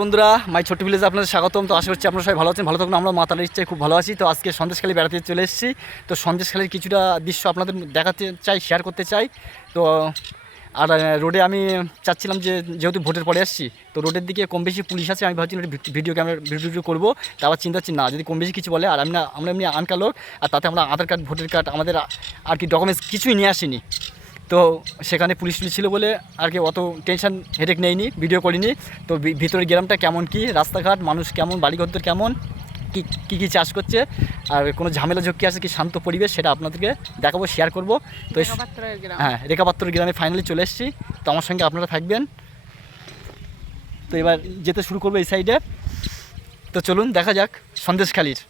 বন্ধুরা, মাই ছোট্ট ভিলেজে আপনাদের স্বাগতম। তো আশা করছি আপনারা সবাই ভালো আছেন, ভালো থাকুন আমরা মাতার ইচ্ছায় খুব ভালো আছি। তো আজকে সন্দেশখালী বেড়াতে চলে এসেছি। তো সন্দেশখালীর কিছুটা দৃশ্য আপনাদের দেখাতে চাই শেয়ার করতে চাই। তো, আর রোডে আমি চাচ্ছিলাম যে, যেহেতু ভোটের পরে আসছি, তো রোডের দিকে কম বেশি পুলিশ আছে, আমি ভাবছি ভিডিও ক্যামেরা ভিডিও করব। তা আবার চিন্তা হচ্ছে, না, যদি কম বেশি কিছু বলে, আর আমি না আমরা এমনি আনকা লোক, আর তাতে আমরা আধার কার্ড ভোটার কার্ড আমাদের আর কি ডকুমেন্টস কিছুই নিয়ে আসিনি। তো সেখানে পুলিশ টুলিশ ছিল বলে আর কি অত টেনশন হেডেক নেইনি ভিডিও করিনি। তো ভি- ভিতরের গ্রামটা কেমন কি রাস্তাঘাট মানুষ কেমন বাড়িঘর কেমন কী কী কী চাষ করছে আর কোনো ঝামেলা ঝক্কি আছে কি শান্ত পরিবেশ সেটা আপনাদেরকে দেখাবো শেয়ার করব। তো হ্যাঁ রেখাপাত্র গ্রামে ফাইনালি চলে এসেছি। তো আমার সঙ্গে আপনারা থাকবেন। তো এবার যেতে শুরু করব এই সাইডে তো চলুন দেখা যাক সন্দেশখালির।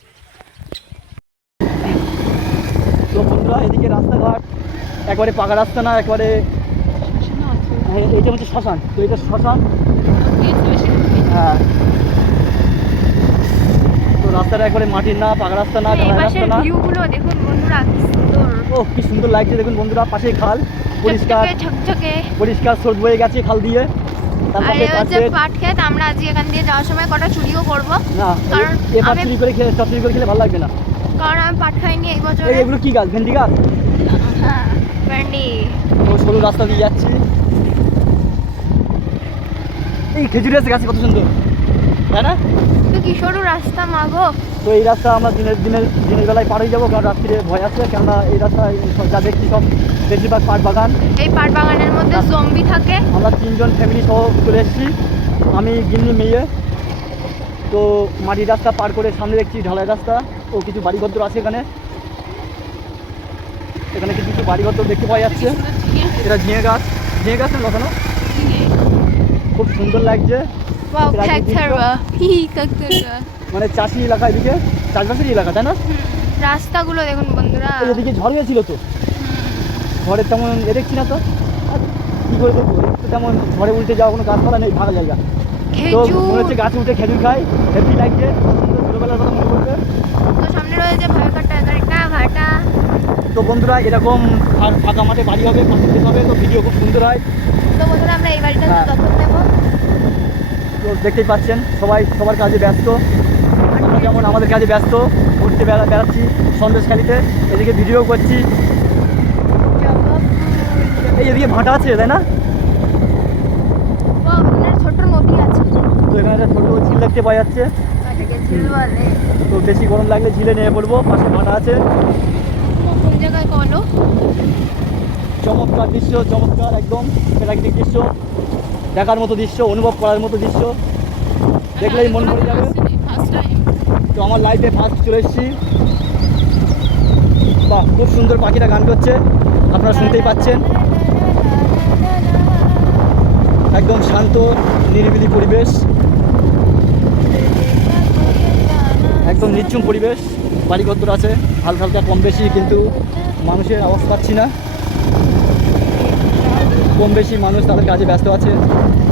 তো বন্ধুরা এদিকে রাস্তাঘাট একবারে পাকা রাস্তা না একবারে হ্যাঁ, এইটা হচ্ছে শ্মশান। তো এটা শ্মশান। হ্যাঁ। তো রাস্তাটা একবারে মাটির না পাকা রাস্তা না ঢালাই রাস্তা না। দেখুন বন্ধুরা ও কি সুন্দর লাগছে দেখুন বন্ধুরা পাশে খাল পরিষ্কার। পরিষ্কার স্রোত বয়ে গেছে খাল দিয়ে। তার আর পাশে এ হচ্ছে পাট ক্ষেত আমরা আজকে এখান দিয়ে যাওয়ার সময় কটা চুরিও করব। না কারণ এ- এবার আমি- চুরি করে খেলে চুরি করে খেলে ভালো লাগবে না। কারণ আমি পাট খাইনি এই বছর। এগুলো কি গাছ ভেন্ডি গাছ? হ্যাঁ ভেন্ডি তো সরু রাস্তা দিয়ে যাচ্ছি। এই খেজুরি আছে গাছে কত সুন্দর। তাই না? তো কি সরু রাস্তা মাগো তো এই রাস্তা আমরা দিনের দিনের দিনের বেলায় পার হয়ে যাব কারণ রাত্রিরে ভয় আছে কেননা এই রাস্তায় যা দেখছি সব বেশিরভাগ পাট বাগান। এই পাট বাগানের মধ্যে জম্বি থাকে। আমরা তিনজন ফ্যামিলি সহ চলে এসেছি। আমি গিন্নি মেয়ে। তো মাটির রাস্তা পার করে সামনে দেখছি ঢালাই রাস্তা। ও কিছু বাড়িঘর আছে এখানে। এখানে কিছু কিছু বাড়িঘর দেখতে পাওয়া যাচ্ছে। এটা ঝিঙে গাছ। ঝিঙে গাছ না লাগানো খুব সুন্দর লাগছে। মানে চাষি এলাকা এদিকে? চাষবাসের এলাকা তাই না? রাস্তাগুলো দেখুন বন্ধুরা। এদিকে ঝড় গেছিল তো? ঝড়ের তেমন এ দেখছি না তো। কী করে তো তেমন ঘরে উল্টে যাওয়া কোনো গাছপালা নেই ভালো জায়গা। তো মনে হচ্ছে গাছ উঠে খেজুর খাই হেভি লাগছে সুন্দর ছোটোবেলার কথা মনে পড়বে তো সামনে রয়েছে ভাইকাটা গাড়িটা ভাটা তো বন্ধুরা এরকম আর ফাঁকা মাঠে বাড়ি হবে প্রাকৃতিক হবে তো ভিডিও খুব সুন্দর হয়। তো বন্ধুরা আমরা এই বাড়িটা হ্যাঁ। তো দেখতেই পাচ্ছেন সবাই সবার কাজে ব্যস্ত। আমরা যেমন আমাদের কাজে ব্যস্ত ঘুরতে বেড়া বেড়াচ্ছি সন্দেশখালিতে এদিকে ভিডিও করছি। এই এদিকে ভাঁটা আছে তাই না? তো এখানে একটা ছোটো ঝিল দেখতে পাওয়া যাচ্ছে। বলে। তো বেশি গরম লাগলে ঝিলে নিয়ে পড়ব পাশে ভাটা আছে। জায়গায় চমৎকার দৃশ্য, চমৎকার একদম প্রাকৃতিক দৃশ্য, দেখার মতো দৃশ্য, অনুভব করার মতো দৃশ্য। দেখলেই মন ভরে যাবে। তো আমার লাইফে ফার্স্ট চলে এসেছি। বাহ, খুব সুন্দর পাখিরা গান করছে। আপনারা শুনতেই পাচ্ছেন। একদম শান্ত, নিরিবিলি পরিবেশ। একদম নির্জুম পরিবেশ। বাড়িঘর আছে হালকা হালকা কম বেশি কিন্তু মানুষের আওয়াজ পাচ্ছি না। কম বেশি মানুষ তাদের কাজে ব্যস্ত আছে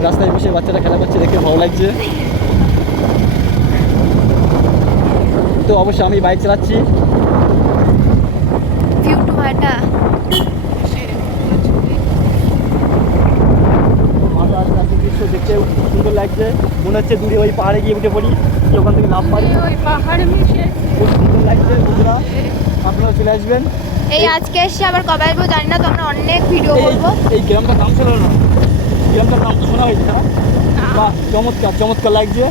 রাস্তায় বসে বাচ্চারা খেলা করছে দেখে ভালো লাগছে। তো অবশ্যই আমি বাইক চালাচ্ছি। দেখতে খুব সুন্দর লাগছে। মনে হচ্ছে দূরে ওই পাহাড়ে গিয়ে উঠে পড়ি কি ওখান থেকে লাভ পারি ওই পাহাড় মিশে। খুব সুন্দর লাগছে বন্ধুরা। আপনারা চলে আসবেন। এই আজকে এসে আবার কবে আসব জানি না তো আমরা অনেক ভিডিও এই- করব। এই গ্রামটার নাম ছিল না? গ্রামটার নাম তো শোনা হয়েছে না? বাহ চমৎকার চমৎকার লাগছে।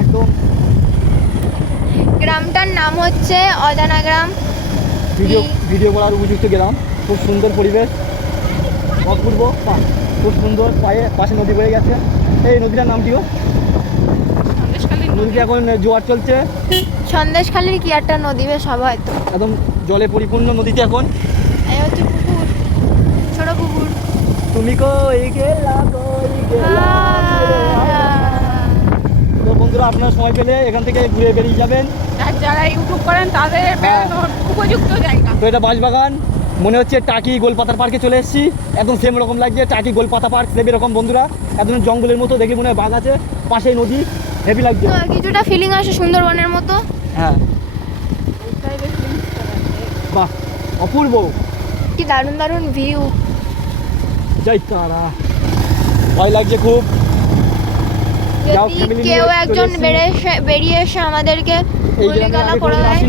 একদম। গ্রামটার নাম হচ্ছে অজানা গ্রাম। ভিডিও ভিডিও করার উপযুক্ত গ্রাম। খুব সুন্দর পরিবেশ। অপূর্ব খুব সুন্দর। পায়ে পাশে নদী বয়ে গেছে। এই নদীটার নামটিও নদীতে এখন জোয়ার চলছে? সন্দেশখালির কি একটা নদী বেশ হবে হয়তো। একদম জলে পরিপূর্ণ নদীতে এখন? এই হচ্ছে পুকুর ছোট পুকুর। তুমি কই গেলা কই গেলা তো বন্ধুরা আপনারা সময় পেলে এখান থেকে ঘুরে বেরিয়ে যাবেন। আর যারা ইউটিউব করেন তাদের বেড়ানোর উপযুক্ত জায়গা। তো এটা বাঁশবাগান। মনে হচ্ছে টাকি গোলপাতার পার্কে চলে এসেছি। একদম সেম রকম লাগছে টাকি গোলপাতা পার্ক সেম এরকম বন্ধুরা। একদম জঙ্গলের মতো দেখে মনে হয় বাঘ আছে। পাশেই নদী। হেভি লাগছে। তো কিছুটা ফিলিং আসে সুন্দরবনের মতো। হ্যাঁ। বাহ অপূর্ব। কি দারুণ দারুণ ভিউ জয় তারা। ভয় লাগছে খুব। যদি কেউ একজন এসে। বেরিয়ে এসে আমাদেরকে এই গুলি গ্রামে গালা আগে করে দেয়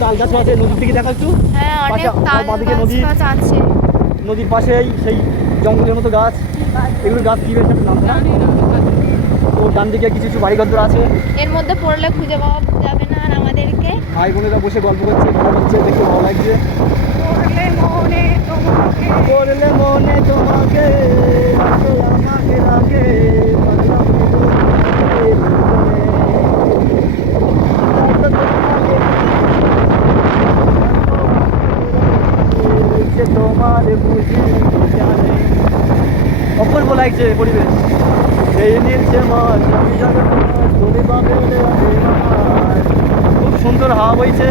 তাল গাছ আছে নদীর দিকে দেখা একটু। হ্যাঁ অনেক পাশে- তাল গাছ আছে। নদীর পাশেই সেই জঙ্গলের মতো গাছ। এগুলো গাছ কি বেশ নাম তো ডান দিকে কিছু কিছু বাড়িঘর আছে? এর মধ্যে পড়লে খুঁজে পাওয়া যাবে না আর আমাদেরকে। ভাই বোনেরা বসে গল্প করছে কথা বলছে দেখতে ভালো লাগছে। পড়লে মনে তোমাকে। মনে আমাকে তোমার বুঝি অপূর্ব লাগছে পরিবেশ এই নীলছে মাছ আমি জগৎ মাছ তোরে বাবের অভিমান। খুব সুন্দর হাওয়া বইছে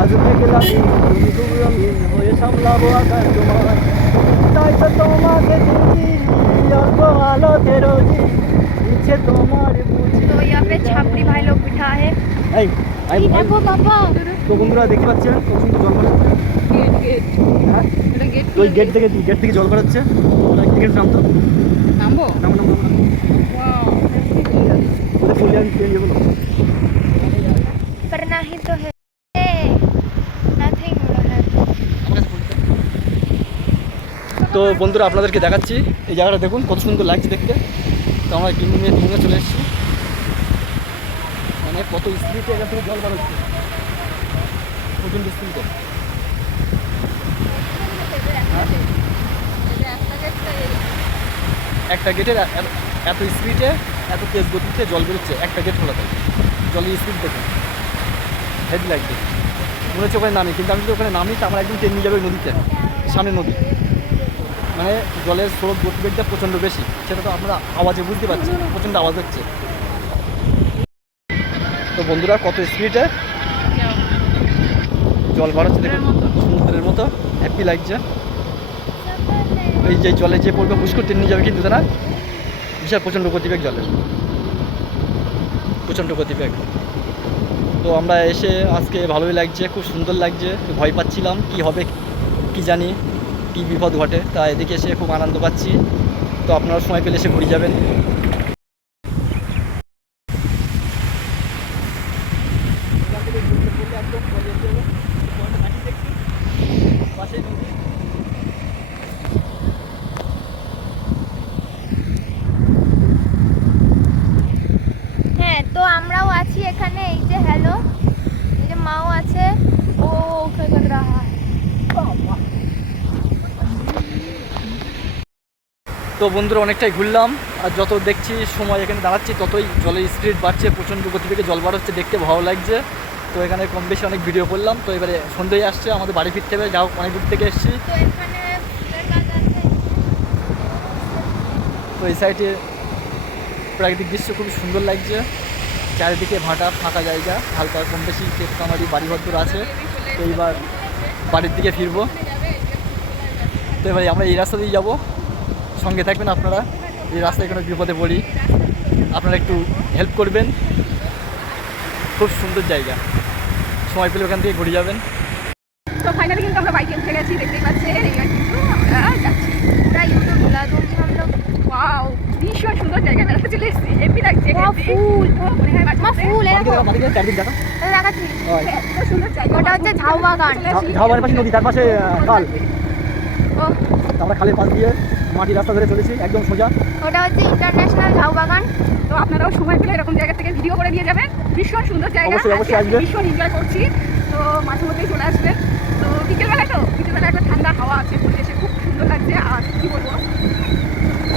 আজ থেকে লাগি তুমি খুব রঙিন হয়ে সামলাবো আকাশ তোমার তাই তো তোমাকে দেখি অল্প আলোতে রোজি ইচ্ছে তোমার বুঝি তো यहाँ पे छापड़ी भाई लोग बिठा है এই এই এই- দেখো বাবা তো বন্ধুরা দেখতে পাচ্ছেন কত সুন্দর জল বেরোচ্ছে গেট গেট হ্যাঁ এটা গেট তো ওই গেট থেকে গেট থেকে জল বেরোচ্ছে টিকিট নাম তো নামবো নাম নাম নাম Wow, ওদের ফুল আমি ট্রেন যেগুলো पर नहीं तो है नथिंग है তো বন্ধুরা আপনাদেরকে দেখাচ্ছি এই জায়গাটা দেখুন কত সুন্দর লাগছে দেখতে তো আমরা কিনে নিয়ে কিনে চলে এসেছি মানে কত স্পিডে এখান থেকে জল বেরোচ্ছে প্রচণ্ড স্পিডে একটা গেটের এত- স্পিডে এত তেজ গতিতে জল বেরোচ্ছে একটা গেট খোলা থাকে। জলের স্পিড দেখুন। হেভি লাগছে মনে হচ্ছে ওখানে নামি, কিন্তু আমি যদি ওখানে নামি, তো আমার একদম টেনে যাবে নদীতে সামনে নদী। মানে জলের স্রোত গতিবেগটা প্রচণ্ড বেশি, সেটা তো আপনারা আওয়াজে বুঝতে পারছেন প্রচণ্ড আওয়াজ হচ্ছে। বন্ধুরা, কত স্পিডে জল বাড়াচ্ছে দেখুন। সমুদ্রের মতো। হ্যাপি লাগছে এই যে জলে যে পড়বে, পুষ্কর নিয়ে যাবে কিন্তু তারা বিশাল প্রচণ্ড গতিবেগ জলের প্রচণ্ড গতিবেগ। তো আমরা এসে আজকে ভালোই লাগছে, খুব সুন্দর লাগছে। ভয় পাচ্ছিলাম, কি হবে, কি জানি, কি বিপদ ঘটে। তা এদিকে এসে খুব আনন্দ পাচ্ছি। তো আপনারা সময় পেলে এসে ঘুরে যাবেন। হ্যাঁ তো আমরাও আছি এখানে। এই যে হ্যালো এই যে মাও আছে। ও ওকে রাহা তো বন্ধুরা অনেকটাই ঘুরলাম। আর যত দেখছি সময় এখানে দাঁড়াচ্ছি ততই জলের স্পিড বাড়ছে প্রচণ্ড গতিবেগে জল বার হচ্ছে দেখতে ভালো লাগছে। তো এখানে কম বেশি অনেক ভিডিও করলাম। তো এবারে সন্ধ্যেই আসছে আমাদের বাড়ি ফিরতে হবে। যাও অনেক দূর থেকে এসেছি। তো এই সাইডে প্রাকৃতিক দৃশ্য খুবই সুন্দর লাগছে। চারিদিকে ভাটা ফাঁকা জায়গা হালকা কম বেশি ক্ষেতকামারি বাড়িঘর আছে। তো এইবার বাড়ির দিকে ফিরবো। তো এবারে আমরা এই রাস্তা দিয়ে যাব। সঙ্গে থাকবেন আপনারা। এই রাস্তায় কোনো বিপদে পড়ি। আপনারা একটু হেল্প করবেন। খুব সুন্দর জায়গা। সময় পেলে ওখান থেকে ঘুরে যাবেন। তো ফাইনালি কিন্তু আমরা বাইকে উঠে গেছি দেখতেই পাচ্ছেন এইবার কিন্তু আমরা যাচ্ছি পুরাই তো গোলাগঞ্জ আমরা ওয়াও ভীষণ সুন্দর জায়গা জায়গাটা চলে এসেছি এমনি লাগছে ফুল হ্যাঁ, ফুল দেখাচ্ছি সুন্দর জায়গা ওটা হচ্ছে ঝাউবাগান ঝাউবাগানের পাশে নদী তার পাশে খাল। আমরা খালের পাশ দিয়ে মাটি রাস্তা ধরে চলেছি একদম সোজা। ওটা হচ্ছে ইন্টারন্যাশনাল ঝাউ বাগান তো আপনারাও সময় পেলে এরকম জায়গা থেকে ভিডিও করে নিয়ে যাবেন। ভীষণ সুন্দর জায়গা। ভীষণ এনজয় করছি। তো মাঝে মধ্যেই চলে আসবেন তো বিকেলবেলা তো বিকেলবেলা একটা ঠান্ডা হাওয়া আছে পরিবেশে খুব সুন্দর লাগছে। আর কি বলব?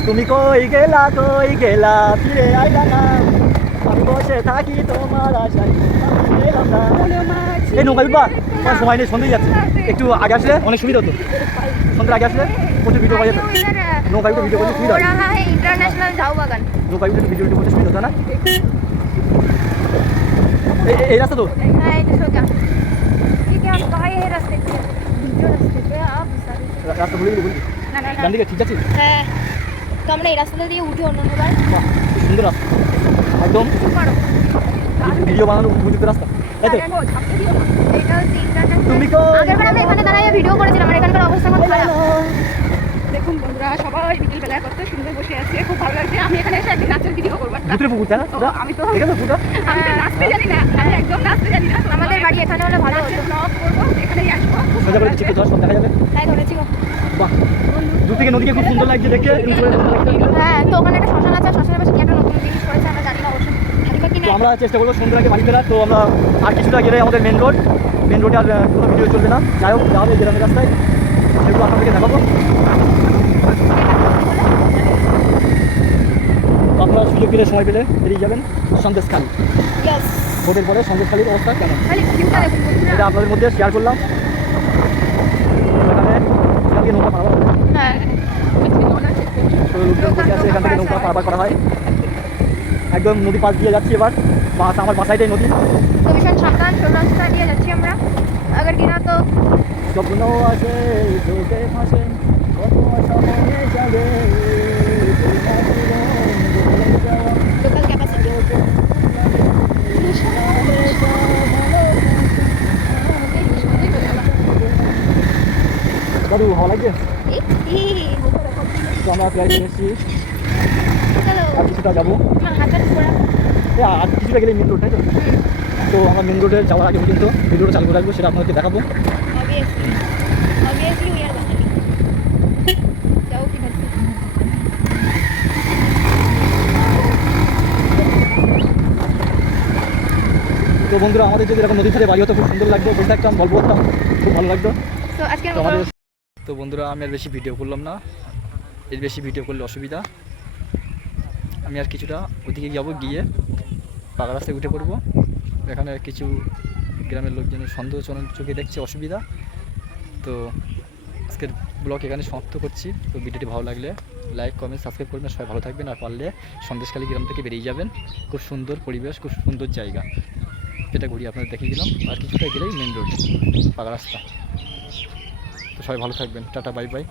তুমি কই গেলা কই গেলা? ফিরে আইলা না? থাকি তোমার আশায়। এই নৌকা দিবা তোমার সময় নেই যাচ্ছে। একটু আগে আসলে অনেক সুবিধা হতো। সন্ধ্যের আগে আসলে প্রচুর ভিডিও করা যেত। নৌকা ভিডিও করতে সুবিধা ইন্টারন্যাশনাল ভিডিও করতে সুবিধা হতো না? এই রাস্তা তো। হ্যাঁ, রাস্তা ভুলে গেলি ডান দিকে ঠিক আছে? হ্যাঁ। তো আমরা এই রাস্তাটা দিয়ে উঠে অন্য সুন্দর একদম ভিডিও বানানোর উপযুক্ত রাস্তা। তুমি তো আমরা এখানে দাঁড়াইয়া ভিডিও করেছিলাম মানে এখানকার অবস্থা খুব খারাপ। দেখুন বন্ধুরা সবাই বিকেলবেলা কত সুন্দর বসে আছে খুব ভালো লাগছে। আমি এখানে এসে একদিন ভিতরে পুকুর তাই তো আমি তো ঠিক আছে পুকুরটা আমি তো নাচতে জানি না আমি একদম নাচতে জানি না। আমাদের বাড়ি এখানে হলে ভালো হতো। ব্লগ করব এখানেই আসব। সোজা করে লাগছে। চিপে দেখা যাবে। তাই ধরেছি গো। বাহ। দূর থেকে নদীকে খুব সুন্দর লাগছে দেখে সুন্দর। হ্যাঁ তো ওখানে একটা শ্মশান আছে আর শ্মশানের পাশে কি একটা নতুন জিনিস করেছে আমরা জানি না অবশ্য। থাকবে কি তো আমরা চেষ্টা করব সন্ধ্যে আগে বাড়ি ফেরার তো আমরা আর কিছুটা গেলে আমাদের মেন রোড মেন রোডে আর কোনো ভিডিও চলবে না। যাই হোক যাবে গ্রামের রাস্তায়। সেগুলো আপনাদেরকে দেখাবো। আপনারা সুযোগ পেলে সময় পেলে বেরিয়ে যাবেন সন্দেশখালী ভোটের পরে সন্দেশখালীর অবস্থা কেমন? এটা আপনাদের মধ্যে শেয়ার করলাম। এখানে নৌকা পারাবার হ্যাঁ। আছে এখান থেকে নৌকা পারাবার করা হয়। একদম নদী পাশ দিয়ে যাচ্ছি এবার। বাস আমার বাসাইটাই নদী। তো ভীষণ সাবধান ছোট রাস্তা দিয়ে যাচ্ছি আমরা। আগার কিনা তো স্বপ্ন আছে চোখে ফাঁসে কত আশা মনে যাবে দাদু ভালো লাগছে তো আমরা প্রায় নিয়ে এসেছি। আর কিছুটা যাব। আর কিছুটা গেলে মেন রোড তাই তো? তো আমরা মেন রোডে যাওয়ার আগে পর্যন্ত মেন ভিডিওটা চালু করে রাখব সেটা আপনাদেরকে দেখাবো। তো বন্ধুরা আমাদের যদি এরকম নদীর ধারে বাড়ি হতো খুব সুন্দর লাগতো বলতে একটা গল্প করতাম খুব ভালো লাগতো। তো আজকের তো বন্ধুরা, আমি আর বেশি ভিডিও করলাম না। এর বেশি ভিডিও করলে অসুবিধা। আমি আর কিছুটা ওদিকে যাব, গিয়ে পাকা রাস্তায় উঠে পড়ব। এখানে কিছু গ্রামের লোকজন সন্দেহজনক চোখে দেখছে অসুবিধা। তো আজকের ব্লগ এখানে সমাপ্ত করছি। তো ভিডিওটি ভালো লাগলে লাইক কমেন্ট সাবস্ক্রাইব করবেন। সবাই ভালো থাকবেন। আর পারলে সন্দেশখালী গ্রাম থেকে বেরিয়ে যাবেন। খুব সুন্দর পরিবেশ, খুব সুন্দর জায়গা। এটা ঘুরিয়ে আপনাদের দেখিয়ে দিলাম। আর কিছুটা গেলেই মেন রোড পাকা রাস্তা। তো সবাই ভালো থাকবেন। Tata bye bye.